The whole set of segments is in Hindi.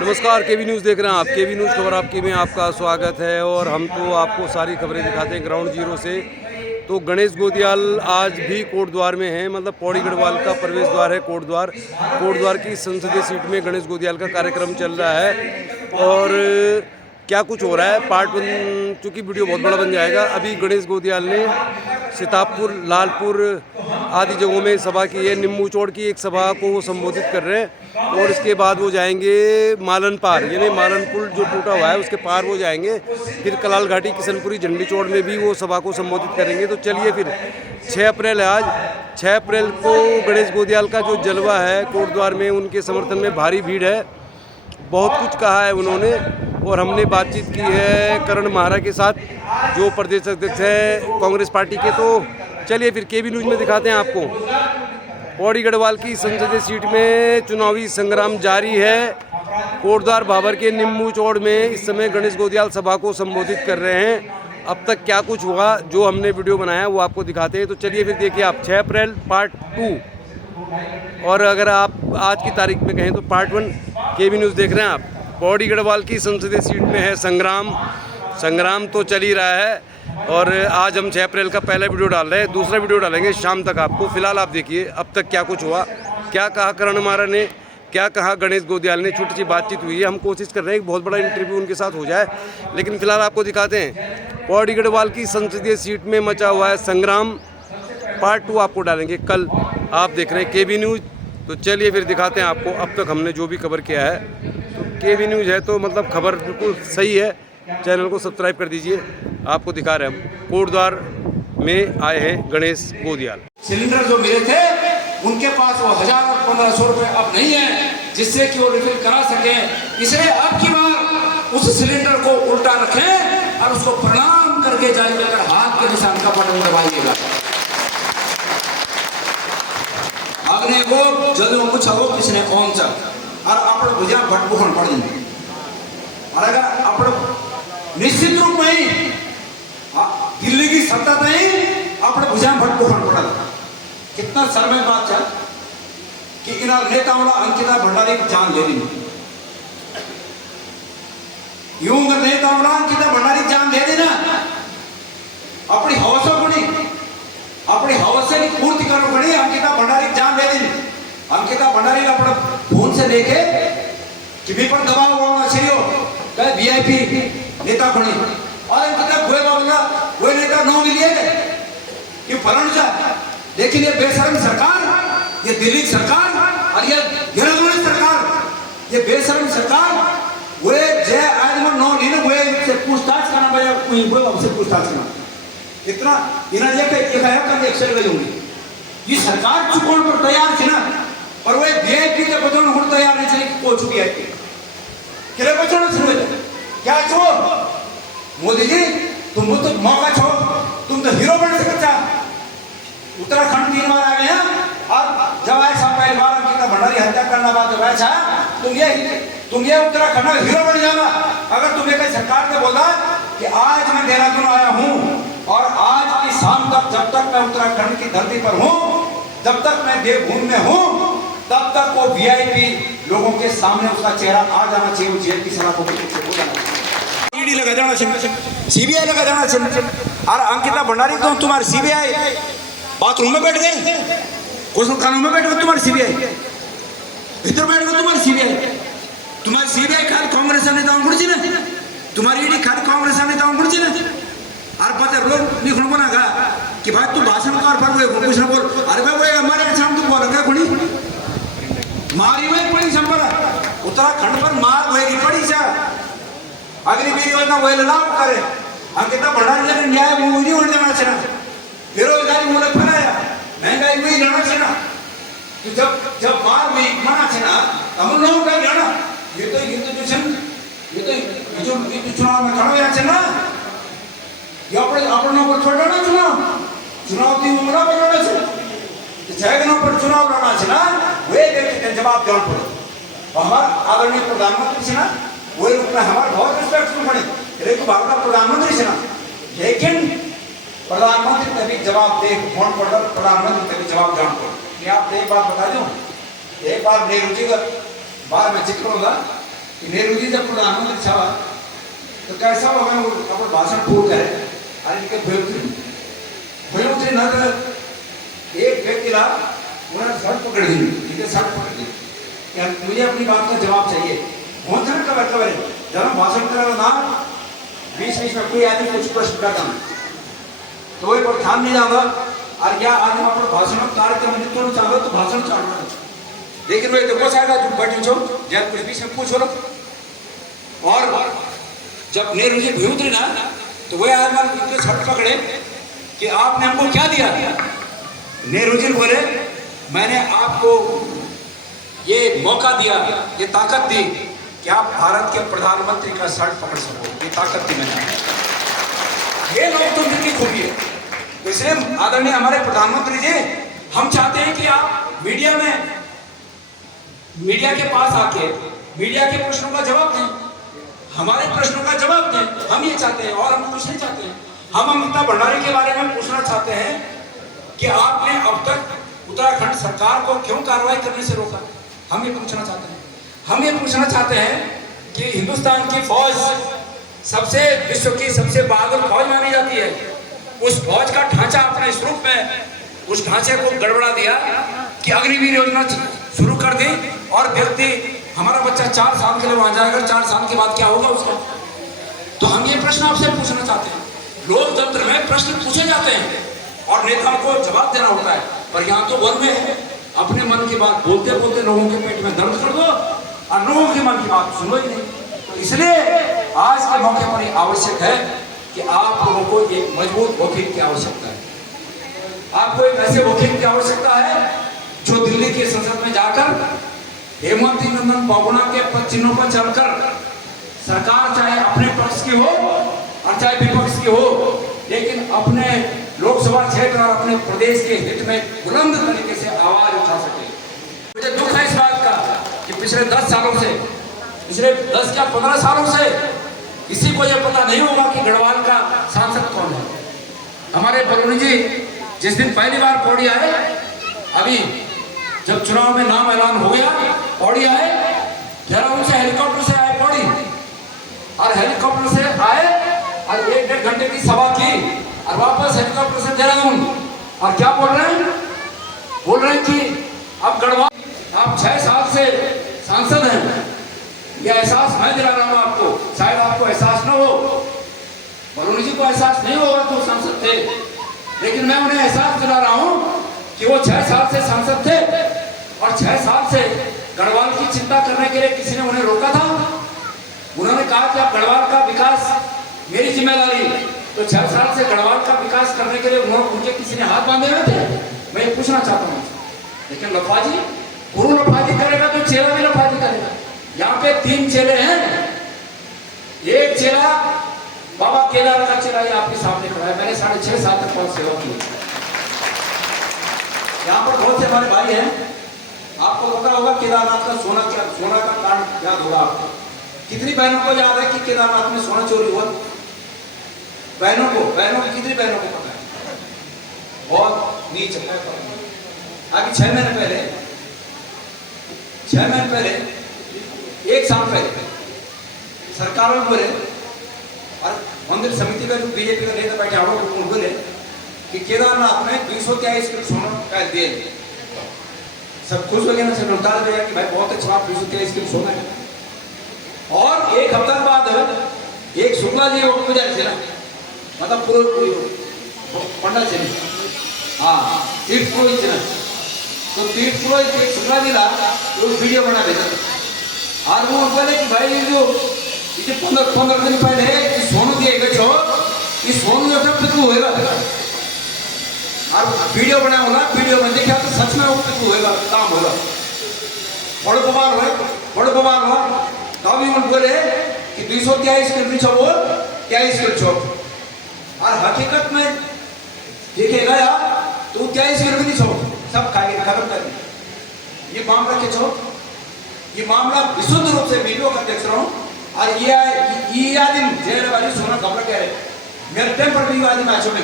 नमस्कार, केवी न्यूज़ देख रहे हैं आप। केवी न्यूज़ खबर आपकी में आपका स्वागत है और हम तो आपको सारी खबरें दिखाते हैं ग्राउंड जीरो से। तो गणेश गोदियाल आज भी कोट द्वार में हैं, मतलब पौड़ी गढ़वाल का प्रवेश द्वार है कोट द्वार की संसदीय सीट में गणेश गोदियाल का कार्यक्रम चल रहा है। और क्या कुछ हो रहा है पार्ट वन, चूँकि वीडियो बहुत बड़ा बन जाएगा। अभी गणेश गोदियाल ने सीतापुर, लालपुर आदि जगहों में सभा की है। निम्बू चौड़ की एक सभा को वो संबोधित कर रहे हैं और इसके बाद वो जाएंगे मालन पार, यानी मालन पुल जो टूटा हुआ है उसके पार वो जाएंगे। फिर कलाल घाटी, किशनपुरी, झंडी चौड़ में भी वो सभा को संबोधित करेंगे। तो चलिए फिर 6 अप्रैल है आज। 6 अप्रैल को गणेश गोदियाल का जो जलवा है कोट द्वार में, उनके समर्थन में भारी भीड़ है। बहुत कुछ कहा है उन्होंने और हमने बातचीत की है करण महारा के साथ, जो प्रदेश अध्यक्ष है कांग्रेस पार्टी के। तो चलिए फिर केवी न्यूज़ में दिखाते हैं आपको। पौड़ी गढ़वाल की संसदीय सीट में चुनावी संग्राम जारी है। कोटद्वार भाबर के निम्बू चौड़ में इस समय गणेश गोदियाल सभा को संबोधित कर रहे हैं। अब तक क्या कुछ हुआ जो हमने वीडियो बनाया वो आपको दिखाते हैं। तो चलिए फिर देखिए आप 6 अप्रैल पार्ट 2, और अगर आप आज की तारीख में कहें तो पार्ट 1 केवी न्यूज़ देख रहे हैं आप। पौड़ी गढ़वाल की संसदीय सीट में है संग्राम तो चल ही रहा है। और आज हम 6 अप्रैल का पहला वीडियो डाल रहे हैं, दूसरा वीडियो डालेंगे शाम तक आपको। फिलहाल आप देखिए अब तक क्या कुछ हुआ, क्या कहा करण महारा ने, क्या कहा गणेश गोदियाल ने। छोटी सी बातचीत हुई है। हम कोशिश कर रहे हैं कि बहुत बड़ा इंटरव्यू उनके साथ हो जाए, लेकिन फिलहाल आपको दिखाते हैं। पौड़ी गढ़वाल की संसदीय सीट में मचा हुआ है संग्राम, पार्ट 2 आपको डालेंगे कल। आप देख रहे हैं केवी न्यूज़। तो चलिए फिर दिखाते हैं आपको अब तक हमने जो भी कवर किया है। तो केवी न्यूज़ है तो मतलब खबर बिल्कुल सही है। चैनल को सब्सक्राइब कर दीजिए। आपको दिखा रहे हैं हम कोट द्वार में आए हैं गणेश गोदियाल। सिलेंडर जो मिले थे उनके पास वो 1000 और 1500 रुपए अब नहीं है जिससे कि वो रिफिल करा सके। इसलिए अब की बार उस सिलेंडर को उल्टा रखें और उसको प्रणाम करके जाइए। अगर हाथ के निशान का बटन दबाइएगा अग्नि को जदों कुछ हो किसने कौन सा और अपने भुजा भटबुहन पड़ देंगे। और अगर अपने निश्चित रूप में दिल्ली की सत्ता नहीं अपने भुजा भटबुहन पड़ा। कितना शर्म बात है कि इन नेताओं ने अंकिता भंडारी की जान ले ली। यूं नेताओं ने अंकिता भंडारी की जान दे देना अपनी हौसला बनी, अपनी हौसले की पूर्ति करने बनी। अंकिता भंडारी की जान दे दी। अंकिता भंडारी ने अपने फोन से देखे कि भी पर दबाव होना चाहिए वीआईपी नेता बनी और अंकिता गोए बाबला वो नेता नो मिलिए कि फलन सा। लेकिन ये बेशर्म सरकार, ये दिल्ली सरकार और ये गिरदुड़ी सरकार, ये बेशर्म सरकार वो जय आदमी नो नहीं वो से पूछताछ करना भैया कोई वो से पूछताछ करना इतना इना ये एक आया कर एक्शन गई होंगी। ये सरकार चुकाने पर तैयार थी ना, पर वो वीआईपी के बचाने को तैयार नहीं थी। को चुकी है किले बचाने शुरू क्या छो मोदी जी, तुम तो मौका छो, तुम तो हीरो बन सकते। उत्तराखंड 3 बार आ गए और जब ऐसा पहली बार अंकिता भंडारी हत्या करना बात जब ऐसा तुम ये उत्तराखंड में हीरो बन जाना। अगर तुम्हें कहीं सरकार ने बोला कि आज मैं देहरादून आया हूँ और आज की शाम तक जब तक मैं उत्तराखंड की धरती पर हूँ, जब तक मैं देवभूमि में हूँ, तब तक वो वीआईपी लोगों के सामने उसका चेहरा आ जाना चाहिए। वो जेल की सलाह को ईडी लगा जाना चाहिए, सीबीआई लगा जाना चाहिए। और अंकिता भंडारी तो तुम्हारी सीबीआई बाथरूम में बैठ गए, गुस्लखानों में बैठ गए, तुम्हारी सीबीआई भीतर बैठ गए, तुम्हारी सीबीआई खाली कांग्रेस नेताओं को ना, तुम्हारी ईडी खाली कांग्रेस नेताओं को ना। और पता लोग लिखना बना कि भाई तू भाषण कर पर कुछ ना बोल। अरे भाई वो हमारे सामने तुम बोल रहा खुड़ी मारी हुई पड़ी संपर उत्तराखंड पर मार होएगी पड़ी सा अग्निवीर योजना वो लागू करे। अंकिता भंडारी ने न्याय नहीं होने देना चाहिए। बेरोजगारी मूल्य फैलाया, महंगाई में लड़ना चाहिए। तो जब मार में मना चाहिए हम लोगों का लड़ना ये तो चुनाव में खड़ा होना चाहिए। ये अपने ऊपर छोड़ना चुनाव की उम्र पर लड़ना चाहिए। जगनों पर चुनाव लड़ना चाहिए वे व्यक्ति जवाब देना पड़े। हमारा आदरणीय प्रधानमंत्री से ना वो हमारे बहुत रिस्पेक्ट बने लेकिन भारत का प्रधानमंत्री से ना, लेकिन प्रधानमंत्री तभी जवाब दे फोन पर प्रधानमंत्री तभी जवाब जान पड़े। आप एक बात बता दूं, एक बार नेहरू जी का बार में जिक्र होगा कि नेहरू जी जब प्रधानमंत्री था तो कैसा हो मैं अपन भाषण पूर्ण करे अरे इनके भयोत्री न तो एक व्यक्ति ला उन्होंने शर्ट पकड़ दी इनके शर्ट पकड़ दी क्या मुझे अपनी बात का जवाब चाहिए बहुत जन कवर जब हम भाषण कर रहे ना बीच में कोई आदमी कुछ प्रश्न करता तो वही पर ध्यान नहीं जाता और या आदमी अपना भाषण कार्यक्रम नित्य चाहो तो भाषण चाहना लेकिन वे देखो साइड बैठे छो जब कुछ बीच में पूछो और जब नेहरू जी भूतरी ना तो वह आदमी इनके शर्ट पकड़े कि आपने हमको क्या दिया नेहरू जी बोले मैंने आपको ये मौका दिया ये ताकत दी कि आप भारत के प्रधानमंत्री का शर्ट पकड़ सको ये ताकत दी मैंने ये लोकतंत्र की खूबी है तो इसलिए आदरणीय हमारे प्रधानमंत्री जी हम चाहते हैं कि आप मीडिया के पास आके मीडिया के प्रश्नों का जवाब दें हमारे प्रश्नों का जवाब दें हम ये चाहते हैं और हम कुछ नहीं चाहते हैं हम अमिता भंडारी के बारे में पूछना चाहते हैं कि आपने अब तक उत्तराखंड सरकार को क्यों कार्रवाई करने से रोका हम ये पूछना चाहते हैं हम ये पूछना चाहते हैं कि हिंदुस्तान की फौज सबसे विश्व की सबसे बहादुर फौज मानी जाती है उस फौज का ढांचा अपने इस रूप में उस ढांचे को गड़बड़ा दिया कि अग्निवीर योजना शुरू कर दी और व्यक्ति हमारा बच्चा 4 साल के लिए वहां जाएगा 4 साल के बाद क्या होगा उसका तो हम ये प्रश्न आपसे पूछना चाहते हैं लोकतंत्र में प्रश्न पूछे जाते हैं और नेताओं को जवाब देना होता है पर यहाँ तो वन में है अपने मन की बात बोलते बोलते लोगों के पेट में दर्द कर दो और लोगों के मन की बात सुनो ही नहीं तो इसलिए आज के मौके पर ये आवश्यक है कि आप लोगों को एक मजबूत वकील की आवश्यकता है आपको एक ऐसे वकील की आवश्यकता है जो दिल्ली की संसद में जाकर हेमंत नंदन बहुगुणा के पद चिन्हों पर चलकर सरकार चाहे अपने पक्ष की हो और चाहे विपक्ष की हो लेकिन अपने लोकसभा क्षेत्र और अपने प्रदेश के हित में बुलंद तरीके से आवाज उठा सके मुझे दुख है इस बात का कि पिछले 10 सालों से पिछले 10 या 15 सालों से किसी को यह पता नहीं होगा कि गढ़वाल का सांसद कौन है हमारे बलूनी जी जिस दिन पहली बार पौड़ी आए अभी जब चुनाव में नाम ऐलान हो गया पौड़ी आए देहरादून से हेलीकॉप्टर से आए पौड़ी और हेलीकॉप्टर से आए और 1-1.5 घंटे की सभा की और वापस हेलीकॉप्टर से देहरादून और क्या बोल रहे हैं कि अब गढ़वाल आप 6 साल से सांसद हैं यह एहसास मैं दिला रहा हूं आपको शायद आपको एहसास न हो बलूनी जी को एहसास नहीं होगा तो सांसद थे लेकिन मैं उन्हें एहसास दिला रहा हूं कि वो 6 साल से सांसद थे और 6 साल से गढ़वाल की चिंता करने के लिए किसी ने उन्हें रोका था उन्होंने कहा कि अब गढ़वाल का विकास मेरी जिम्मेदारी तो 6 साल से गढ़वाल का विकास करने के लिए उनके किसी ने हाथ बांधे हुए थे मैं ये पूछना चाहता हूँ लेकिन लफाजी गुरु लफाजी करेगा तो चेला भी लफाजी करेगा यहाँ पे 3 चेले हैं एक चेला बाबा केदार का चेला ये आपके सामने खड़ा है मैंने 6.5 साल तक बहुत सेवा की यहाँ पर बहुत से हमारे भाई हैं आपको पता होगा केदारनाथ का सोना का कांड याद होगा आपको कितनी बहनों को याद है कि केदारनाथ में सोना चोरी हुआ बहनों को कितनी बहनों को पता है बहुत नीच अभी 6 महीने पहले 1 साल पहले सरकार में बोले और मंदिर समिति का जो बीजेपी का नेता बैठे आओ बोले कि केदारनाथ में 223 किलो सोना का दे सब खुश हो गया ना सब उतार दिया कि भाई बहुत अच्छा आप 223 किलो सोना है और 1 हफ्ता बाद एक शुक्ला जी वो पूजा थे ना मतलब पूरे पंडा थे हाँ तीर्थ पुरोहित थे ना तो तीर्थ पुरोहित एक शुक्ला जी ला तो वीडियो बना भेजा और वो बोले कि भाई ये जो 15 दिन पहले सोनू दिए गए छो ये सोनू जो था पितू होएगा और वीडियो बना होगा वीडियो में देखा तो सच में वो पितू होएगा काम होगा बड़े बवाल हुआ तब भी उन बोले कि 223 किलो छो वो 23 किलो छो और हकीकत में देखेगा यार तो 23 किलो नहीं छो सब खाएंगे खत्म कर दिया ये मामला क्या छो ये मामला विशुद्ध रूप से वीडियो का देख रहा हूँ और ये आदमी जेल वाली सोना घबरा कह रहे मेरे टाइम पर भी आदमी मैचों में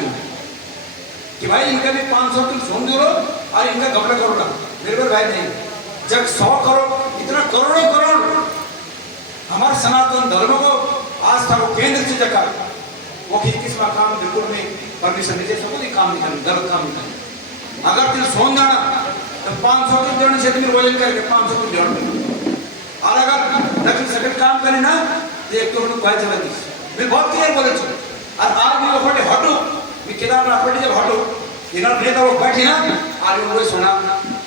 कि भाई इनका भी 500 किलो सोन दे लो और इनका घबरा करो ना मेरे पर भाई नहीं जब 100 करोड़ इतना करोड़ों सनातन धर्म को आस्था को केंद्र से जगह वो किसका काम बिल्कुल में परमिशन नहीं दे सको नहीं काम नहीं करना गलत काम नहीं करना अगर तुम सोन जाना तो 500 के देने से तुम वजन करके 500 को देना और अगर नकल सकल काम करे ना तो एक तो उनको कहे चला दी मैं बहुत क्लियर बोले छू और आज भी वो फटे हटो मैं केदारनाथ फटे जब हटो इन्होंने नेता वो बैठी ना आज वो सोना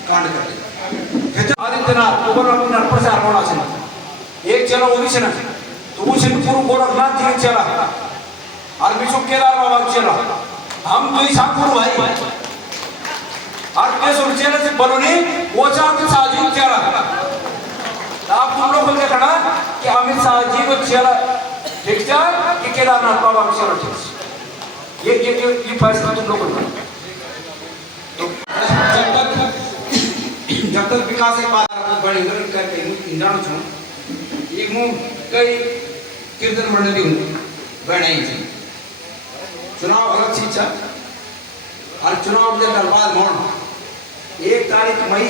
कांड कर दिया आदित्यनाथ ऊपर अपने प्रचार होना चाहिए एक चलो वो भी से ना तो वो से पूरा गोरखनाथ जी के चला और विश्व केदार बाबा चला हम तो ही साथ पूर्व भाई और कैसे चेला से बलोनी वो चाहते साजी चला आप तुम लोग बोलते खड़ा कि अमित शाह जी को चेला ठीक है कि केदारनाथ बाबा को चला ठीक ये फैसला तुम लोग को तो जब तक विकास के बाद बड़े उधर करके इंद्राण छो एक मुंह कई कीर्तन मंडली बने थी चुनाव अलग चीज है और चुनाव के बाद मोड़ 1 तारीख मई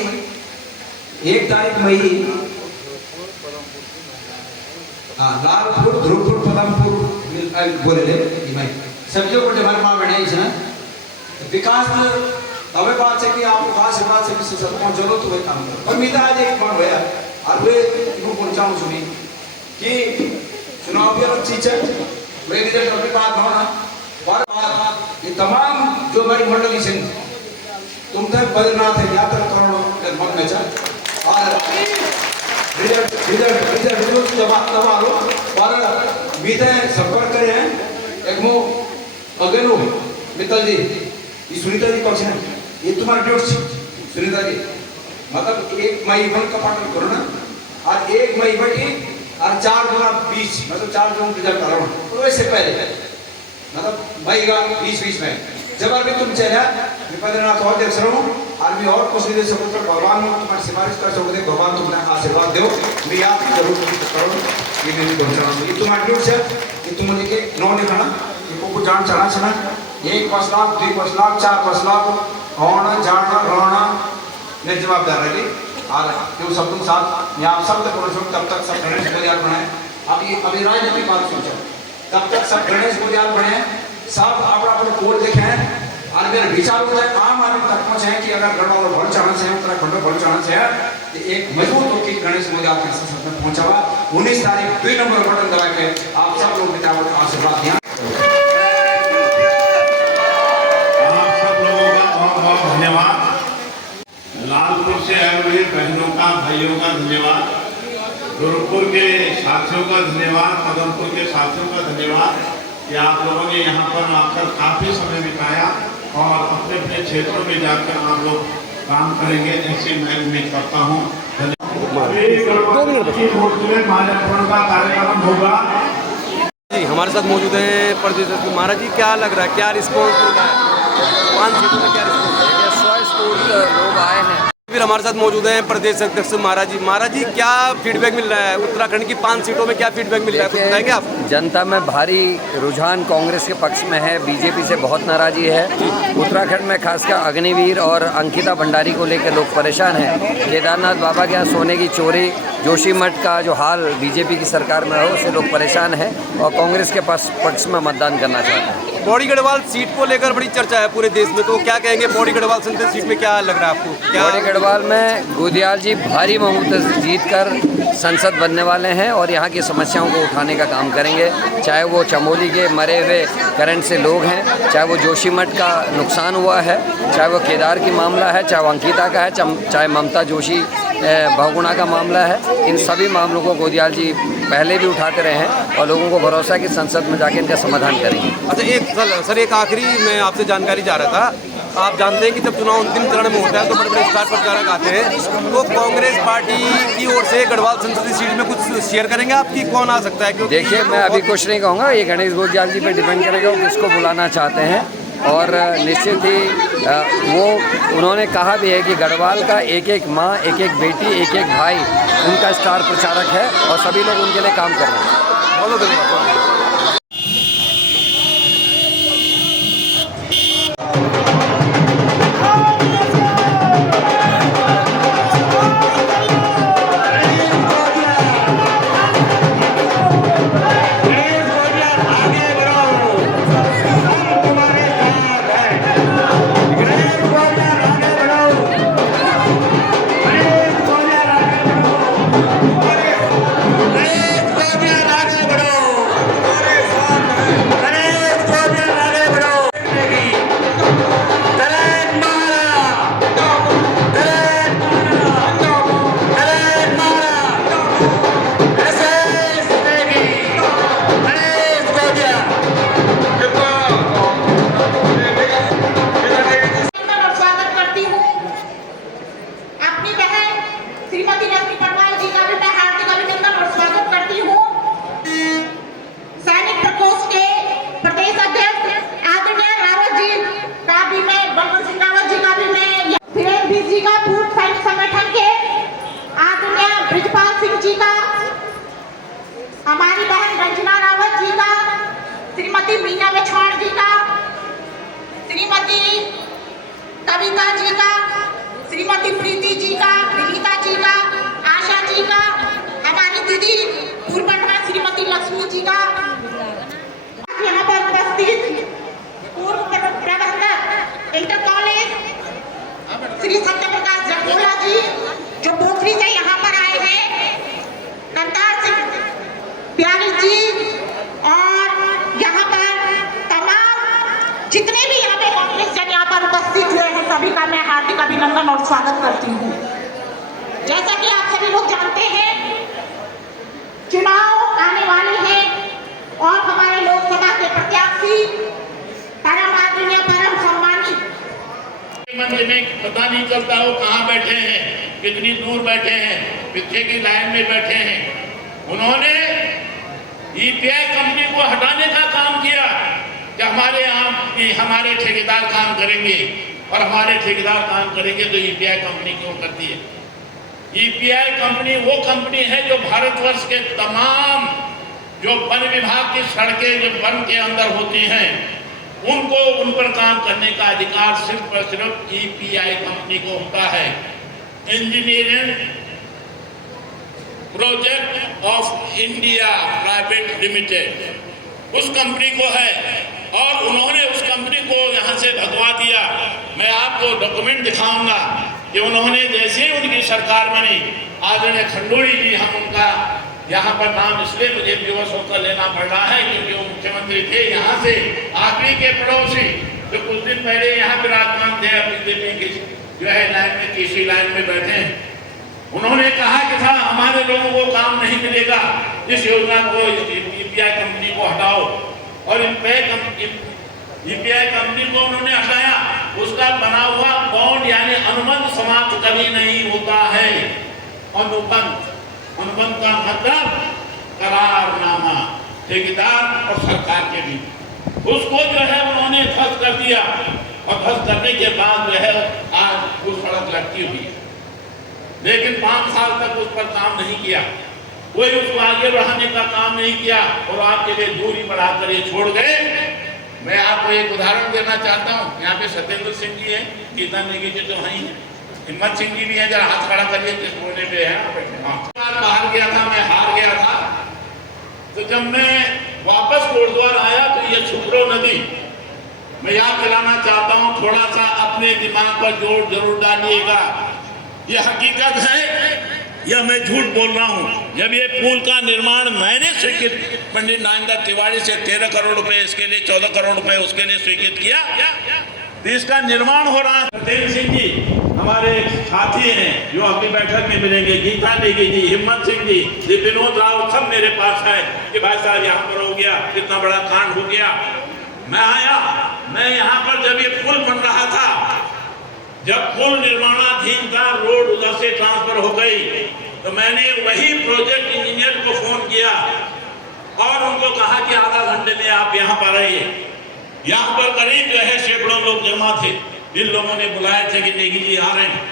हाँ लालपुर ध्रुवपुर पदमपुर बोले ले मई सब्जियों को हमारे माँ बने ना विकास हमें बात है कि आपको खास बात से भी सब पहुंचो तो वही काम करो और मेरा आज एक मान होया और वे इनको पहुंचाऊं सुनी कि चुनाव भी अलग चीज है वे रिजल्ट अपनी बात होना और ये तमाम जो हमारी मंडली से तुम तक बद्रीनाथ है यात्रा करोड़ों मन में चल और रिजल्ट दबा लो और बीते संपर्क करे हैं एक मो अगेनो मित्तल जी ये सुनीता जी पक्ष है ये तुम्हारी ड्यूट सुनीता जी मतलब 1 मई बन कपाट करो ना और 1 मई बटी और 4-20 मतलब 4 जून रिजल्ट करो तो वैसे पहले मतलब मई का 20 में जब अभी तुम चला बद्रीनाथ और देख रहा हूँ और भी और कुछ नहीं दे सकूँ तो भगवान में तुम्हारी सिफारिश कर सकते भगवान तुम्हें आशीर्वाद दो मैं आपकी जरूर करो ये मेरी पहुँचाना ये तुम्हारी ड्यूट है ये तुम लिखे 9 लिखाना ये को जान चढ़ा चढ़ा 1 5 लाख 2 5 लाख 4 5 लाख होना जाना रहना मैं जवाबदार रही और क्यों सब तुम साथ मैं आप सब तक पहुँचो तब तक सब गणेश गोदियाल बनाए अभी राजनीतिक बात सोचो तब तक सब गणेश गोदियाल बने सब अपना कोड देखे हैं और मेरे विचार हो जाए आम आदमी तक पहुंचे कि अगर गढ़वाल और बढ़ चढ़ना चाहिए उत्तराखंड में बढ़ चढ़ना चाहिए तो एक मजबूत होकर गणेश गोदियाल के संसद में पहुंचा हुआ 19 तारीख 2 नंबर बटन दबा के आप सब लोग पिता का आशीर्वाद दिया आप सब लोगों का बहुत बहुत धन्यवाद लालपुर से आए हुए बहनों का भाइयों का धन्यवाद गोरखपुर के साथियों का धन्यवाद पदमपुर के साथियों का धन्यवाद कि आप लोगों ने यहाँ पर आकर काफी समय बिताया और अपने अपने क्षेत्रों में जाकर आप लोग काम करेंगे ऐसी मैं उम्मीद करता हूँ माल्यार्पण का कार्यक्रम होगा जी हमारे साथ मौजूद हैं प्रदेश महाराज जी क्या लग रहा है क्या रिस्पॉन्स मिल रहा है 5 सीटों में क्या रिस्पॉन्स 100 स्कूल लोग आए हैं फिर हमारे साथ मौजूद हैं प्रदेश अध्यक्ष महाराज जी क्या फीडबैक मिल रहा है उत्तराखंड की 5 सीटों में क्या फीडबैक मिल रहा है कुछ बताएंगे आप जनता में भारी रुझान कांग्रेस के पक्ष में है बीजेपी से बहुत नाराजी है उत्तराखंड में खासकर अग्निवीर और अंकिता भंडारी को लेकर लोग परेशान हैं केदारनाथ बाबा के यहाँ सोने की चोरी जोशीमठ का जो हाल बीजेपी की सरकार में हो उससे लोग परेशान हैं और कांग्रेस के पक्ष में मतदान करना चाहते हैं पौड़ी गढ़वाल सीट को लेकर बड़ी चर्चा है पूरे देश में तो क्या कहेंगे पौड़ी गढ़वाल संसदीय सीट में क्या लग रहा है आपको क्या पौड़ी गढ़वाल में गोदियाल जी भारी बहुमत से जीतकर संसद बनने वाले हैं और यहाँ की समस्याओं को उठाने का काम करेंगे चाहे वो चमोली के मरे हुए करंट से लोग हैं चाहे वो जोशीमठ का नुकसान हुआ है चाहे वो केदार की मामला है चाहे वो अंकिता का है चाहे ममता जोशी बहुगुणा का मामला है इन सभी मामलों को गोदियाल जी पहले भी उठाते रहे हैं और लोगों को भरोसा है कि संसद में जाके इनका समाधान करेंगे अच्छा सर एक आखिरी मैं आपसे जानकारी चाह रहा था आप जानते हैं कि जब चुनाव अंतिम चरण में होता है तो बड़े बड़े स्टार प्रचारक आते हैं तो कांग्रेस पार्टी की ओर से गढ़वाल संसदीय सीट में कुछ शेयर करेंगे आपकी कौन आ सकता है क्योंकि देखिए मैं अभी कुछ नहीं कहूँगा ये गणेश गोदियाल जी पे डिपेंड करेगा वो किसको बुलाना चाहते हैं और निश्चित ही वो उन्होंने कहा भी है कि गढ़वाल का एक एक माँ एक एक बेटी एक एक भाई उनका स्टार प्रचारक है और सभी लोग उनके लिए काम कर रहे हैं बहुत धन्यवाद श्रीमती मीना बिछवाण जी का, श्रीमती कविता जी का, श्रीमती प्रीति जी का, विनीता जी का, आशा जी का, हमारी दीदी पूर्व श्रीमती लक्ष्मी जी का, यहाँ पर उपस्थित पूर्व प्रबंधक इंटर कॉलेज श्री सत्य प्रकाश जगोला जी जो पोखरी से यहाँ पर आए हैं, करतार सिंह प्यारी जी, और यहाँ पर तमाम जितने भी यहाँ पे कांग्रेस जन यहाँ पर उपस्थित हुए हैं सभी का मैं हार्दिक अभिनंदन और स्वागत करती हूँ। जैसा कि आप सभी लोग जानते हैं, चुनाव आने वाले हैं और हमारे लोकसभा के प्रत्याशी परम आदरणीय परम सम्मानित मंच में पता नहीं चलता वो कहाँ बैठे हैं, कितनी दूर बैठे हैं, पीछे की लाइन में बैठे हैं। उन्होंने ईपीआई कंपनी को हटाने का काम किया कि हमारे यहाँ हमारे ठेकेदार काम करेंगे, और हमारे ठेकेदार काम करेंगे तो ईपीआई कंपनी क्यों करती है? ईपीआई कंपनी वो कंपनी है जो भारतवर्ष के तमाम जो वन विभाग की सड़कें जो वन के अंदर होती हैं उनको उन पर काम करने का अधिकार सिर्फ और सिर्फ ईपीआई कंपनी को होता है। Engineering project of India private limited उस कंपनी को है, और उन्होंने उस कंपनी को यहाँ से भगवा दिया। मैं आपको डॉक्यूमेंट दिखाऊंगा कि उन्होंने जैसे ही उनकी सरकार बनी, आदरणीय खंडूड़ी जी, हम उनका यहाँ पर नाम इसलिए मुझे विवश होकर लेना पड़ रहा है क्योंकि वो मुख्यमंत्री थे यहाँ से आखिरी के पड़ोसी जो कुछ दिन पहले यहाँ विराजमान थे, बीजेपी की जो है लाइन में, तीसरी लाइन में बैठे हैं। उन्होंने कहा कि था हमारे लोगों को काम नहीं मिलेगा, इस योजना को, ईपीआई कंपनी को हटाओ, और ईपीआई कंपनी को उन्होंने हटाया। उसका बना हुआ बॉन्ड यानी अनुबंध समाप्त कभी नहीं होता है। अनुबंध का मतलब करारनामा ठेकेदार और सरकार के बीच, उसको जो है उन्होंने ध्वस्त कर दिया, और ध्वस्त करने के बाद जो है आज वो सड़क लटकी हुई है। लेकिन 5 साल तक उस पर काम नहीं किया, कोई उसको आगे बढ़ाने का काम नहीं किया, और आपके लिए दूरी बढ़ाकर ये छोड़ गए। मैं आपको एक उदाहरण देना चाहता हूँ। यहाँ पे सत्येंद्र सिंह जी हैं, गीता नेगी जी तो वहीं है, हिम्मत सिंह जी भी हैं, जरा हाथ खड़ा करिए किस कोने पे है। बाहर गया था, मैं हार गया था, तो जब मैं वापस कोटद्वार आया तो ये सुखरो नदी, मैं याद दिलाना चाहता हूँ, थोड़ा सा अपने दिमाग पर जोर जरूर डालिएगा। ये हकीकत है या मैं झूठ बोल रहा हूँ? जब ये पुल का निर्माण मैंने स्वीकृत पंडित नारायण तिवारी से 13 करोड़ रुपए, इसके लिए 14 करोड़ रुपए उसके लिए स्वीकृत किया, तो इसका निर्माण हो रहा है। सत्येंद्र सिंह जी हमारे साथी हैं जो अगली बैठक में मिलेंगे, गीता नेगी जी, हिम्मत सिंह जी, विनोद राव, सब मेरे पास है कि भाई साहब यहाँ पर हो गया, कितना बड़ा कांड हो गया। मैं आया, मैं यहाँ पर जब ये पुल बन रहा था, जब पुल निर्माणाधीन था, रोड उधर से ट्रांसफर हो गई, तो मैंने वही प्रोजेक्ट इंजीनियर को फोन किया और उनको कहा कि आधा घंटे में आप यहाँ पर आइए। यहाँ पर करीब जो है सैकड़ों लोग जमा थे, इन लोगों ने बुलाए थे कि नेगी जी आ रहे हैं,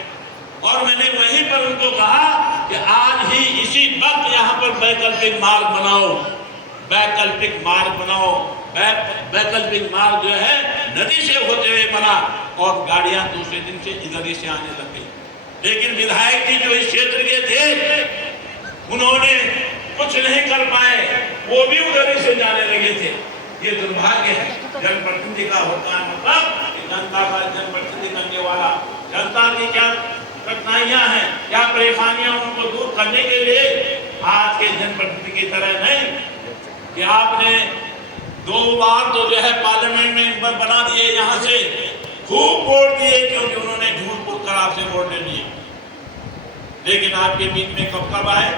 और मैंने वहीं पर उनको कहा कि आज ही इसी वक्त यहाँ पर वैकल्पिक मार्ग बनाओ, वैकल्पिक मार्ग बनाओ। वैकल्पिक मार्ग जो है नदी से होते हुए बना, और गाड़ियां दूसरे दिन से इधर ही से आने लग गई। लेकिन विधायक जी जो इस क्षेत्र के थे उन्होंने कुछ नहीं कर पाए, वो भी उधर ही से जाने लगे थे। ये दुर्भाग्य है जनप्रतिनिधि का होता है, मतलब जनता का जनप्रतिनिधि करने वाला, जनता की क्या कठिनाइयां हैं, क्या परेशानियां, उनको दूर करने के लिए आज के जनप्रतिनिधि की तरह नहीं कि आपने 2 बार तो जो है पार्लियामेंट में इन पर बना दिए, यहाँ से खूब वोट दिए क्योंकि उन्होंने झूठ बोलकर आपसे वोट ले लिए। लेकिन आपके बीच में कब आए,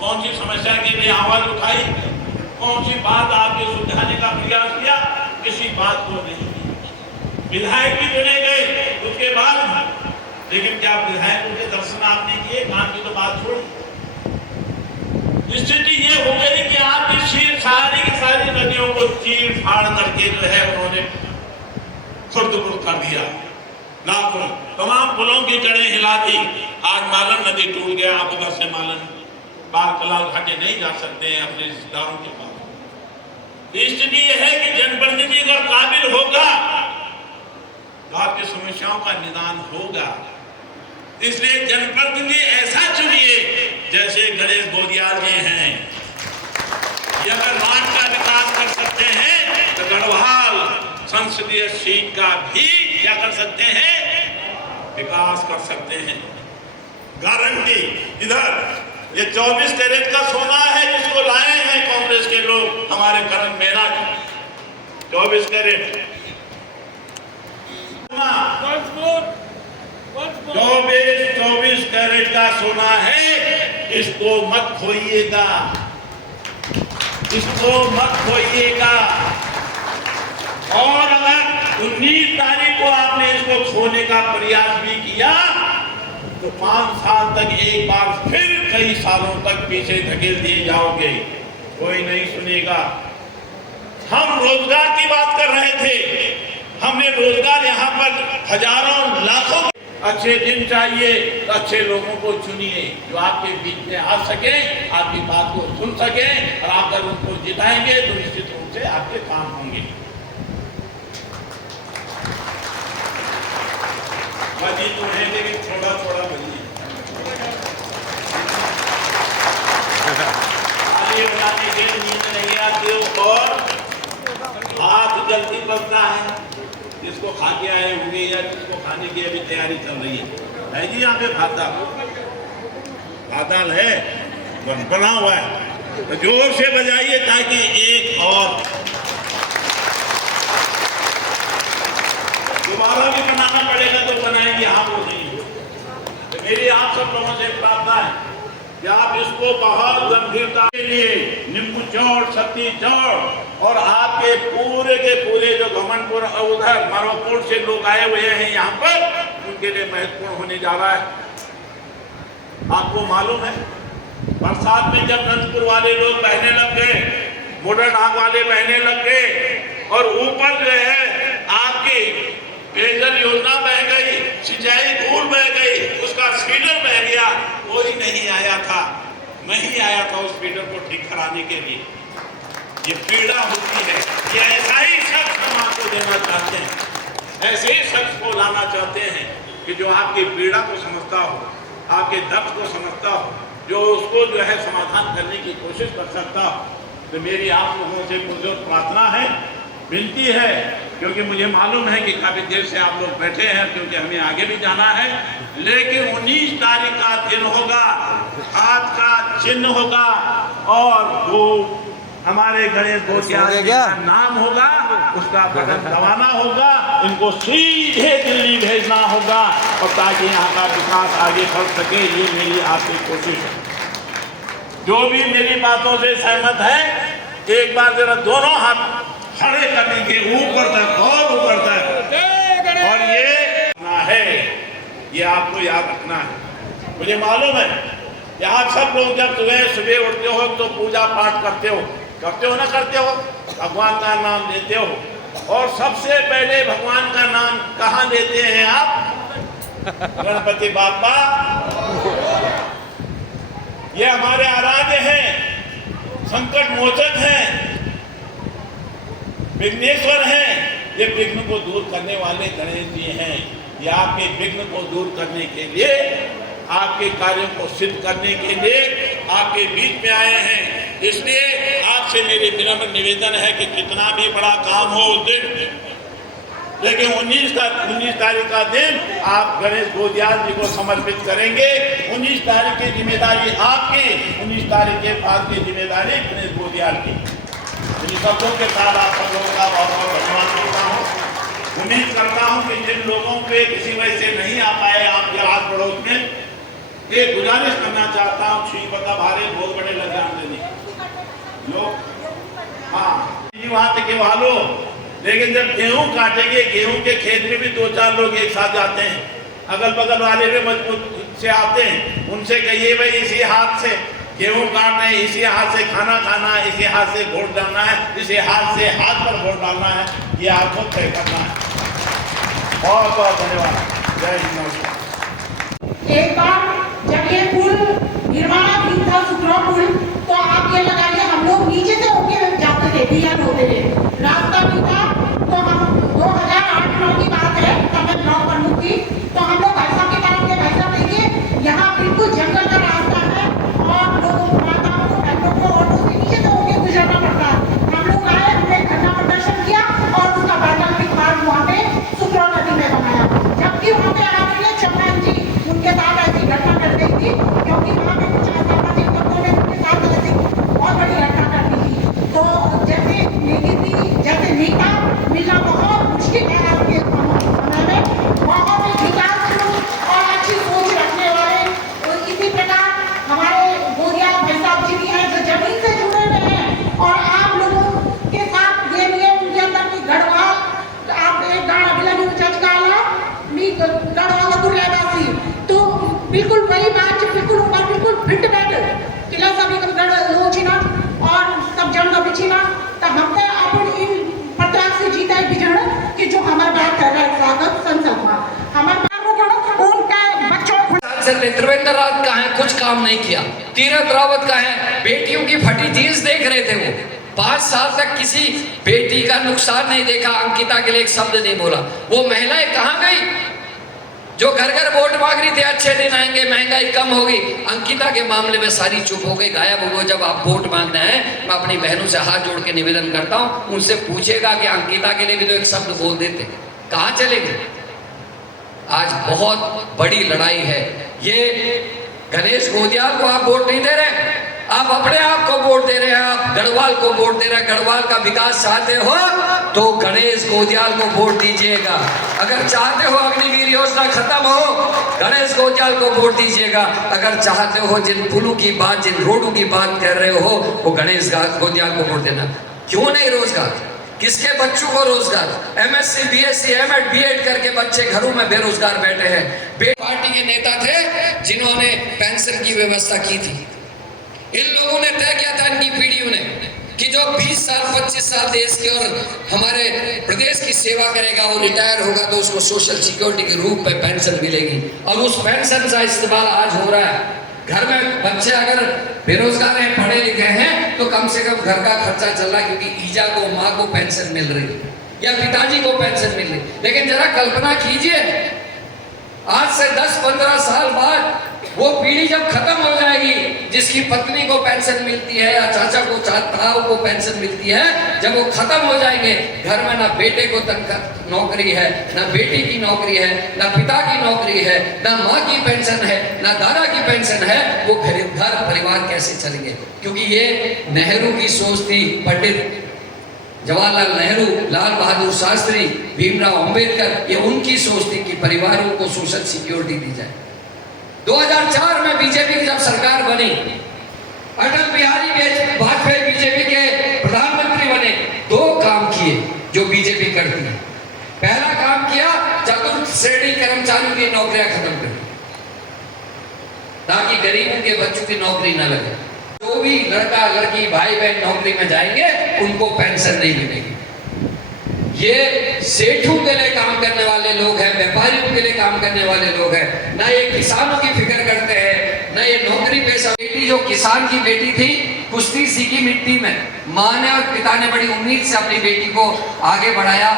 कौन सी समस्या के लिए आवाज उठाई, कौन सी बात आपके सुलझाने का प्रयास किया? किसी बात को नहीं। विधायक भी चले गए उसके बाद, लेकिन क्या विधायकों के दर्शन आपने किए? काम की तो बात छोड़ी। स्थिति ये हो गई कि आपकी सारी की सारी नदियों को चीर फाड़ करके जो है उन्होंने खुर्द-बुर्द कर दिया। लाखों तमाम पुलों की जड़ें हिला दी। आज मालन नदी टूट गया, आप उधर से मालन बाल कलाल घाटे नहीं जा सकते हैं अपने रिश्तेदारों के पास। स्थिति यह है कि जनप्रतिनिधि अगर काबिल होगा तो आपकी समस्याओं का निदान होगा। इसलिए जनप्रतिनिधि ऐसा चुनिए जैसे गणेश गोदियाल जी हैं। ये अगर वार्ड का विकास कर सकते हैं तो गढ़वाल संसदीय सीट का भी क्या कर सकते हैं, विकास कर सकते हैं। गारंटी इधर ये 24 कैरेट का सोना है जिसको लाए हैं कांग्रेस के लोग, हमारे करण मेहरा 24 कैरेट 24 कैरेट का सोना है, इसको मत खोइएगा, इसको मत खोइएगा। और अगर 19 तारीख को आपने इसको खोने का प्रयास भी किया तो 5 साल तक एक बार फिर कई सालों तक पीछे धकेल दिए जाओगे, कोई नहीं सुनेगा। हम रोजगार की बात कर रहे थे, हमने रोजगार यहाँ पर हजारों लाखों अच्छे दिन चाहिए तो अच्छे लोगों को चुनिए जो आपके बीच में आ सके, आपकी बात को सुन सके, और आप अगर उनको जिताएंगे तो निश्चित रूप से आपके काम होंगे। बाजी तो है लेकिन थोड़ा थोड़ा बनिए, आगे बनाने के नींद नहीं आती हो और हाथ जल्दी बनता है। जिसको खा के आए होंगे या जिसको खाने की अभी तैयारी चल रही है जी, यहाँ पे भाताल है बना हुआ है तो जोर से बजाइए ताकि एक और दोबारा भी बनाना पड़ेगा तो बनाएंगे, हम वो नहीं। तो मेरी आप सब लोगों से प्रार्थना है कि आप इसको बहुत गंभीरता के लिए नींबू चौड़, सत्ती चौड़ और आपके पूरे के पूरे जो घमंडपुर उधर मारोपुर से लोग आए हुए हैं यहाँ पर, उनके लिए महत्वपूर्ण होने जा रहा है। आपको मालूम है बरसात में जब नंदपुर वाले लोग बहने लग गए, मोटर नाग वाले बहने लग गए और ऊपर जो है आपकी पेयजल योजना बह गई, सिंचाई धूल बह गई, उसका फीडर बह गया, कोई नहीं आया था, मैं ही आया था उस फीडर को ठीक कराने के लिए। ये पीड़ा होती है, ये ऐसा ही शख्स हम आपको देना चाहते हैं, ऐसे ही शख्स को लाना चाहते हैं कि जो आपकी पीड़ा को समझता हो, आपके दर्द को समझता हो, जो उसको जो है समाधान करने की कोशिश कर सकता हो। तो मेरी आप लोगों से पुरजोर प्रार्थना है, विनती है, क्योंकि मुझे मालूम है कि काफी देर से आप लोग बैठे हैं क्योंकि हमें आगे भी जाना है, लेकिन 19 तारीख का दिन होगा, हाथ का चिन्ह होगा और वो हमारे गणेश गोदियाल का नाम होगा, उसका बटन दबाना होगा, इनको सीधे दिल्ली भेजना होगा और ताकि यहाँ का विकास आगे बढ़ सके। ये मेरी आपकी कोशिश है। जो भी मेरी बातों से सहमत है एक बार जरा दोनों हाथ खड़े कर दीजिए ऊपर तक और ऊपर तक, और ये आपको याद रखना है। मुझे मालूम है कि आप सब लोग जब सुबह उठते हो तो पूजा पाठ करते हो ना, करते हो, भगवान का नाम लेते हो, और सबसे पहले भगवान का नाम कहाँ लेते हैं आप? गणपति बाप्पा। ये हमारे आराध्य हैं, संकट मोचक हैं, विघ्नेश्वर हैं। ये विघ्न को दूर करने वाले गणेश जी हैं। ये आपके विघ्न को दूर करने के लिए, आपके कार्यों को सिद्ध करने के लिए आपके बीच में आए हैं। इसलिए आपसे मेरी विनम्र निवेदन है कि कितना भी बड़ा काम हो उस दिन, लेकिन 19 तारीख का दिन आप गणेश गोदियाल जी को समर्पित करेंगे। 19 तारीख की जिम्मेदारी आपकी, 19 तारीख के बाद की जिम्मेदारी गणेश गोदियाल की। इन शब्दों के साथ आप सब लोगों का बहुत बहुत धन्यवाद करता हूँ। उम्मीद करता हूँ कि जिन लोगों पे किसी वजह से नहीं आ पाए आपके आस पड़ोस में, एक गुजारिश करना चाहता हूँ, छुई पता भारे बहुत बड़े लग जाते लोग, हाँ वहाँ के वालों, लेकिन जब गेहूं काटेंगे, गेहूं के खेत में भी 2-4 लोग एक साथ जाते हैं, अगल बगल वाले भी मजबूत से आते हैं, उनसे कहिए भाई इसी हाथ से गेहूं काटना है, इसी हाथ से खाना खाना है, इसी हाथ से वोट डालना है, इसी हाथ से हाथ पर वोट डालना है, ये आपको तय करना है। बहुत बहुत धन्यवाद। जय हिंद, नमस्कार। एक बार जब ये पुल निर्माणाधीन था, सुखराम पुल, तो आप ये लगाइए हम लोग नीचे से होके जाते थे, बिहार होते थे। चले। त्रिवेंद्र रावत कहाँ है? कुछ काम नहीं किया। तीरथ रावत कहाँ है? बेटियों की फटी जींस देख रहे थे वो। 5 साल तक किसी बेटी का नुकसान नहीं देखा, अंकिता के लिए एक शब्द नहीं बोला। वो महिलाएं कहाँ गई जो घर घर वोट मांग रही थी? अच्छे दिन आएंगे, महंगाई कम होगी। अंकिता के मामले में सारी चुप हो गई, गायब हो गई। जब आप वोट मांगना है, मैं अपनी बहनों से हाथ जोड़ के निवेदन करता हूं, उनसे पूछेगा कि अंकिता के लिए भी तो एक शब्द बोल देते, कहां चले गए? आज बहुत बड़ी लड़ाई है। ये गणेश गोदियाल को आप वोट नहीं दे रहे, आप अपने आप को वोट दे रहे हैं, आप गढ़वाल को वोट दे रहे हैं। गढ़वाल का विकास चाहते हो तो गणेश गोदियाल को वोट दीजिएगा। अगर चाहते हो अग्निवीर योजना खत्म हो, गणेश गोदियाल को वोट दीजिएगा। अगर चाहते हो जिन पुलों की बात, जिन रोडों की बात कर रहे हो, वो गणेश गोदियाल को वोट देना। क्यों नहीं रोजगार? किसके बच्चों को रोजगार? एमएससी, बीएससी, एमएड, बीएड करके बच्चे घरों में बेरोजगार बैठे हैं। पार्टी के नेता थे जिन्होंने पेंशन की व्यवस्था की थी। इन लोगों ने तय किया था, इनकी पीढ़ियों ने, कि जो 20 साल 25 साल देश के और हमारे प्रदेश की सेवा करेगा, वो रिटायर होगा तो उसको सोशल सिक्योरिटी के रूप में पेंशन मिलेगी। और उस पेंशन का इस्तेमाल आज हो रहा है। घर में बच्चे अगर बेरोजगार हैं, पढ़े लिखे हैं, तो कम से कम घर का खर्चा चल रहा है, क्योंकि ईजा को, माँ को पेंशन मिल रही है या पिताजी को पेंशन मिल रही। लेकिन जरा कल्पना कीजिए, आज से 10-15 साल बाद वो पीढ़ी जब खत्म हो जाएगी, जिसकी पत्नी को पेंशन मिलती है या चाचा को, ताऊ को पेंशन मिलती है, जब वो खत्म हो जाएंगे, घर में ना बेटे को तनख्वाह नौकरी है, ना बेटी की नौकरी है, ना पिता की नौकरी है, ना माँ की पेंशन है, ना दादा की पेंशन है, वो घर परिवार कैसे चलेंगे? क्योंकि ये नेहरू की सोच थी। पंडित जवाहरलाल नेहरू, लाल बहादुर शास्त्री, भीमराव अंबेडकर, ये उनकी सोच थी कि परिवारों को सोशल सिक्योरिटी दी जाए। 2004 में बीजेपी की जब सरकार बनी, अटल बिहारी वाजपेयी बीजेपी के प्रधानमंत्री बने, 2 काम किए जो बीजेपी करती है। पहला काम किया, चतुर्थ श्रेणी कर्मचारियों की नौकरियां खत्म कर, ताकि गरीबों के बच्चों की नौकरी न लगे। जो भी लड़का लड़की भाई बहन नौकरी में जाएंगे, उनको पेंशन नहीं मिलेगी। ये सेठों के लिए काम करने वाले लोग हैं, व्यापारियों के लिए काम करने वाले लोग हैं। ना ये किसानों की फिक्र करते हैं, ना ये नौकरी पेशा। बेटी जो किसान की बेटी थी, कुश्ती सीखी मिट्टी में। माँ ने और पिता ने बड़ी उम्मीद से अपनी बेटी को आगे बढ़ाया,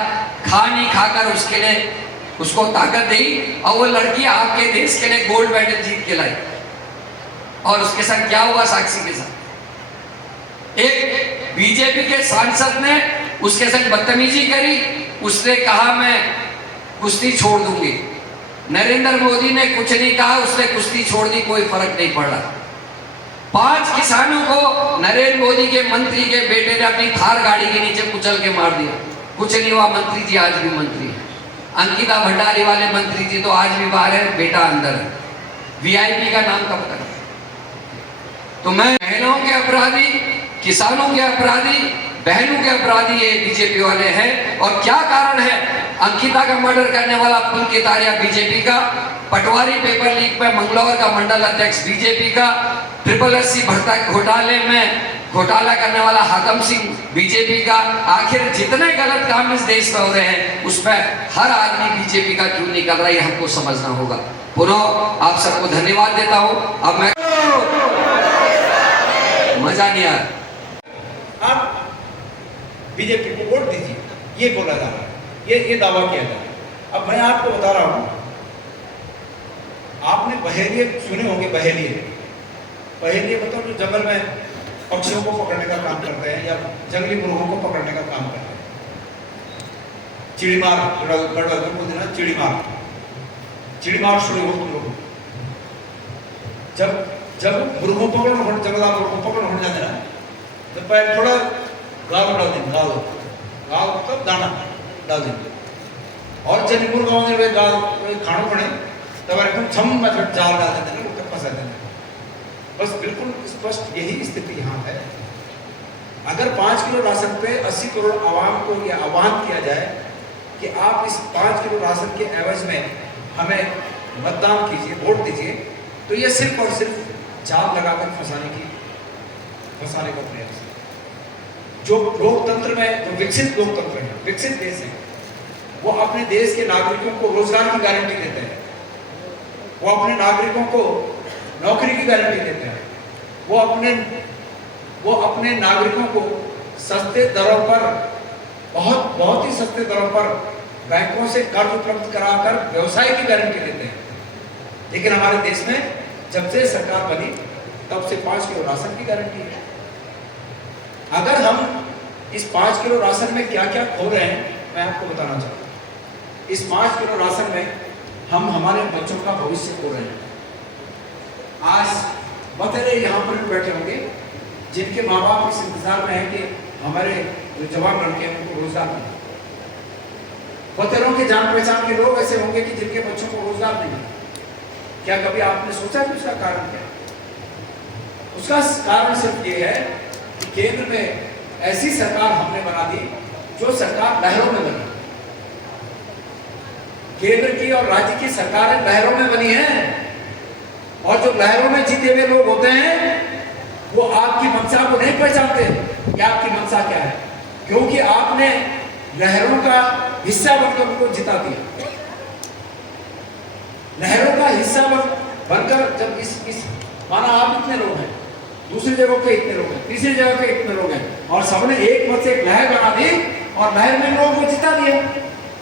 खानी खाकर उसके लिए उसको ताकत दी, और वो लड़की आपके देश के लिए गोल्ड मेडल जीत के लाई। और उसके साथ क्या हुआ? साक्षी के साथ एक बीजेपी के सांसद ने उसके साथ बदतमीजी करी। उसने कहा मैं कुश्ती छोड़ दूंगी। नरेंद्र मोदी ने कुछ नहीं कहा, उसने कुश्ती छोड़ दी, कोई फर्क नहीं पड़ा। 5 किसानों को नरेंद्र मोदी के मंत्री के बेटे ने अपनी थार गाड़ी के नीचे कुचल के मार दिया। कुछ नहीं हुआ। मंत्री जी आज भी मंत्री है। अंकिता भंडारी वाले मंत्री जी तो आज भी बाहर है, बेटा अंदर है। वीआईपी का नाम कब तक? तो मैं महिलाओं के अपराधी, किसानों के अपराधी, बहनों के अपराधी ये बीजेपी वाले हैं। और क्या कारण है? अंकिता का मर्डर करने वाला पुलकित आर्या बीजेपी का, पटवारी पेपर लीक में मंगलौर का मंडल अध्यक्ष बीजेपी का, 888 भर्ता घोटाले में घोटाला करने वाला हाकम सिंह बीजेपी का। आखिर जितने गलत काम इस देश में हो रहे हैं, उसमें हर आदमी बीजेपी का क्यों नहीं कर रहा है, हमको समझना होगा। पुनः आप सबको धन्यवाद देता हूं। अब मैं मजा नहीं आया। आप बीजेपी को वोट दीजिए, ये बोला जा रहा है, ये दावा किया जा रहा है। अब मैं आपको बता रहा हूं, आपने बहेलिये सुने होंगे। बहेलिये मतलब जो जंगल में पक्षियों को पकड़ने का काम करते हैं या जंगली मुर्गों को पकड़ने का काम करते हैं। चिड़ीमार, चिड़ीमार शुरू हो तुम लोग। जब मुर्गों पकड़ो, जंगला मुर्गों पकड़ो हो जाते ना, तो पहले थोड़ा गाल डाल देंगे। गाल मतलब दाना डाल देंगे। और जब मुर्गा वे गाल खाणो पड़े तब एकदम छम में जाल डाल देते हैं, वो फंसा देते हैं। बस बिल्कुल स्पष्ट यही स्थिति यहाँ है। अगर 5 किलो राशन पे 80 करोड़ आवाम को यह आह्वान किया जाए कि आप इस 5 किलो राशन के एवज में हमें मतदान कीजिए, वोट दीजिए, तो यह सिर्फ और सिर्फ जाल लगाकर फंसाने का प्रयास है। जो लोकतंत्र में, जो विकसित लोकतंत्र है, विकसित देश है, वो अपने देश के नागरिकों को रोजगार की गारंटी देते हैं। वो अपने नागरिकों को नौकरी की गारंटी देते हैं, वो अपने नागरिकों को सस्ते दरों पर, बहुत ही सस्ते दरों पर बैंकों से कर्ज उपलब्ध कराकर व्यवसाय की गारंटी देते हैं। लेकिन हमारे देश में जब से सरकार बनी तब से 5 किलो राशन की गारंटी है। अगर हम इस 5 किलो राशन में क्या क्या खो रहे हैं मैं आपको बताना चाहता हूँ। इस 5 किलो राशन में हम हमारे बच्चों का भविष्य खो रहे हैं। आज बतेरे यहाँ पर भी बैठे होंगे जिनके माँ बाप इस इंतजार में है कि हमारे जो जवान लड़के हैं उनको रोजगार मिले। बतेरों के जान पहचान के लोग ऐसे होंगे कि जिनके बच्चों को रोजगार नहीं मिले। क्या कभी आपने सोचा कि उसका कारण क्या है? उसका कारण सिर्फ ये है कि केंद्र में ऐसी सरकार हमने बना दी जो सरकार लहरों में बनी। केंद्र की और राज्य की सरकारें लहरों में बनी हैं, और जो लहरों में जीते हुए लोग होते हैं वो आपकी मंशा को नहीं पहचानते कि आपकी मंशा क्या है, क्योंकि आपने लहरों का हिस्सा बनकर उनको जिता दिया। लहरों का हिस्सा बनकर जब इस माना आप इतने लोग हैं, दूसरी जगह पे इतने लोग हैं, तीसरी जगह पे इतने लोग हैं, और सबने एक मत से एक लहर बना दी और लहर में लोगों को जिता दिया।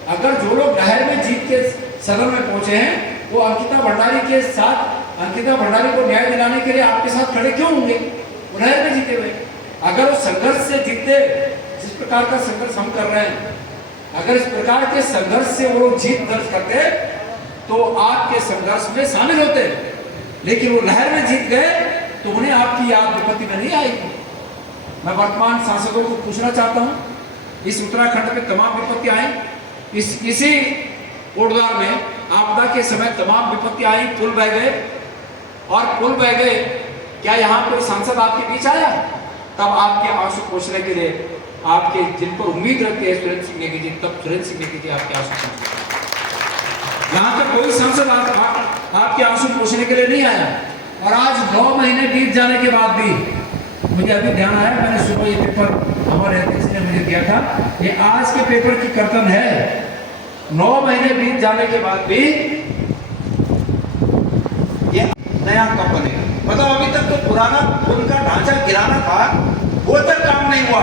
अगर जो लोग लहर में जीत के सदन में पहुंचे हैं वो अंकिता भंडारी के साथ, अंकिता भंडारी को न्याय दिलाने के लिए आपके साथ खड़े क्यों होंगे? वो लहर में जीते हुए। अगर वो संघर्ष से जीतते, जिस प्रकार का संघर्ष हम कर रहे हैं, अगर इस प्रकार के संघर्ष से वो जीत दर्ज करते तो आपके संघर्ष में शामिल होते, लेकिन वो लहर में जीत गए तो उन्हें आपकी याद विपत्ति में नहीं आएगी। मैं वर्तमान सांसदों को पूछना चाहता हूं, इस उत्तराखंड में तमाम विपत्ति आई, इसी कोटद्वार में आपदा के समय तमाम विपत्ति आई, पुल बह गए, और पुल बह गए, क्या यहाँ कोई सांसद आपके बीच आया? तब आपके आंसू पोंछने के लिए आपके जिन पर उम्मीद रखते हैं सुरेंद्र सिंह नेगी जी, तब सुरेंद्र सिंह नेगी जी आपके आंसू पोंछते। यहाँ पर कोई सांसद आपके आंसू पोंछने के लिए नहीं आया। और आज 9 महीने बीत जाने के बाद भी, मुझे अभी ध्यान आया, मैंने सुबह ये पेपर हमारे अध्यक्ष ने मुझे दिया था, ये आज के पेपर की कर्तन है। 9 महीने बीत जाने के बाद भी ये नया कब बनेगा? मतलब अभी तक तो पुराना पुल का ढांचा गिराना था, वो तक काम नहीं हुआ,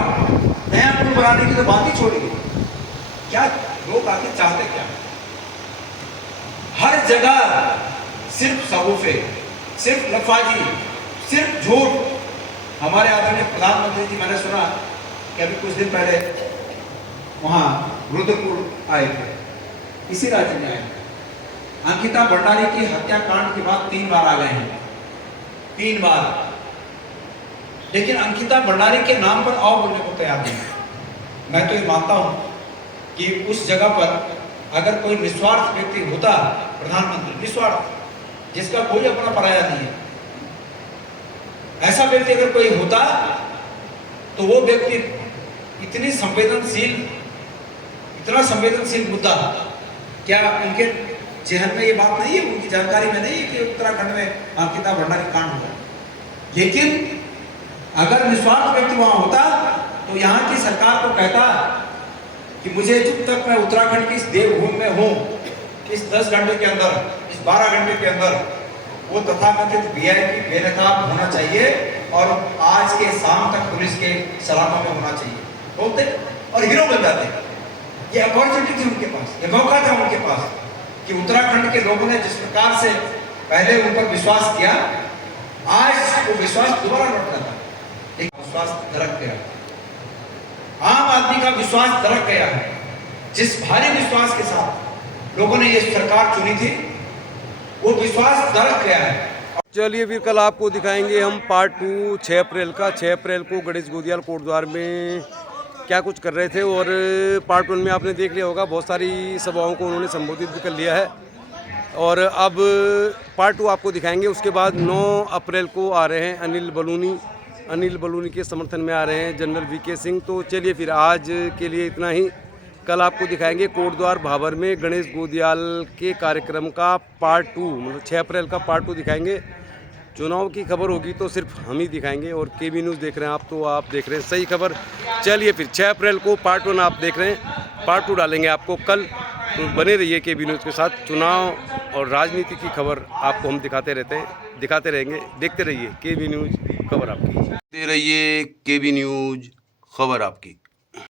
नया पुल बनाने की तो बात ही छोड़ी गई। क्या लोग आगे चाहते क्या? हर जगह सिर्फ सबूफे, सिर्फ लफाजी, सिर्फ झूठ। हमारे आदरणीय प्रधानमंत्री जी, मैंने सुना कि अभी कुछ दिन पहले वहां रुद्रपुर आए थे, इसी राज्य में आए। अंकिता भंडारी की हत्याकांड के बाद 3 बार आ गए हैं, 3 बार, लेकिन अंकिता भंडारी के नाम पर आओ बोलने को तैयार नहीं। मैं तो ये मानता हूं कि उस जगह पर अगर कोई निस्वार्थ व्यक्ति होता, प्रधानमंत्री निस्वार्थ, जिसका कोई अपना पराया नहीं है, ऐसा व्यक्ति अगर कोई होता तो वो व्यक्ति इतनी संवेदनशील, इतना संवेदनशील मुद्दा, क्या उनके जहन में ये बात नहीं है, उनकी जानकारी में नहीं है कि उत्तराखंड में अंकिता भंडारी कांड हुआ? लेकिन अगर निस्वार्थ व्यक्ति वहां होता तो यहाँ की सरकार को कहता कि मुझे जब तक मैं उत्तराखंड की इस देवभूमि में हूँ, इस 10 घंटे के अंदर, इस 12 घंटे के अंदर वो तथाकथित वीआईपी बेनकाब होना चाहिए और आज के शाम तक पुलिस के सलामों में होना चाहिए, बोलते और हीरो बन जाते। ये अपॉर्चुनिटी थी उनके पास, ये मौका था उनके पास कि उत्तराखंड के लोगों ने जिस प्रकार से पहले उन पर विश्वास किया, आज वो विश्वास दोबारा लौट रहा था, लेकिन विश्वास दरक गया, आम आदमी का विश्वास दरक गया है। जिस भारी विश्वास के साथ लोगों ने ये सरकार चुनी थी, वो विश्वास दरक गया है। चलिए फिर कल आपको दिखाएंगे हम पार्ट 2 6 अप्रैल का। 6 अप्रैल को गणेश गोदियाल कोटद्वार में क्या कुछ कर रहे थे, और पार्ट 1 में आपने देख लिया होगा, बहुत सारी सभाओं को उन्होंने संबोधित भी कर लिया है, और अब पार्ट 2 आपको दिखाएंगे। उसके बाद 9 अप्रैल को आ रहे हैं अनिल बलूनी के समर्थन में आ रहे हैं जनरल वीके सिंह। तो चलिए फिर आज के लिए इतना ही। कल आपको दिखाएंगे कोटद्वार भाबर में गणेश गोदियाल के कार्यक्रम का पार्ट 2, मतलब 6 अप्रैल का पार्ट 2 दिखाएंगे। चुनाव की खबर होगी तो सिर्फ हम ही दिखाएंगे, और केबी न्यूज़ देख रहे हैं आप तो आप देख रहे हैं सही खबर। चलिए फिर 6 अप्रैल को पार्ट 1 आप देख रहे हैं, पार्ट 2 डालेंगे आपको कल। तो बने रहिए केबी न्यूज़ के साथ। चुनाव और राजनीति की खबर आपको हम दिखाते रहेंगे। देखते रहिए केबी न्यूज़ खबर आपकी। देखते रहिए केबी न्यूज़ खबर आपकी।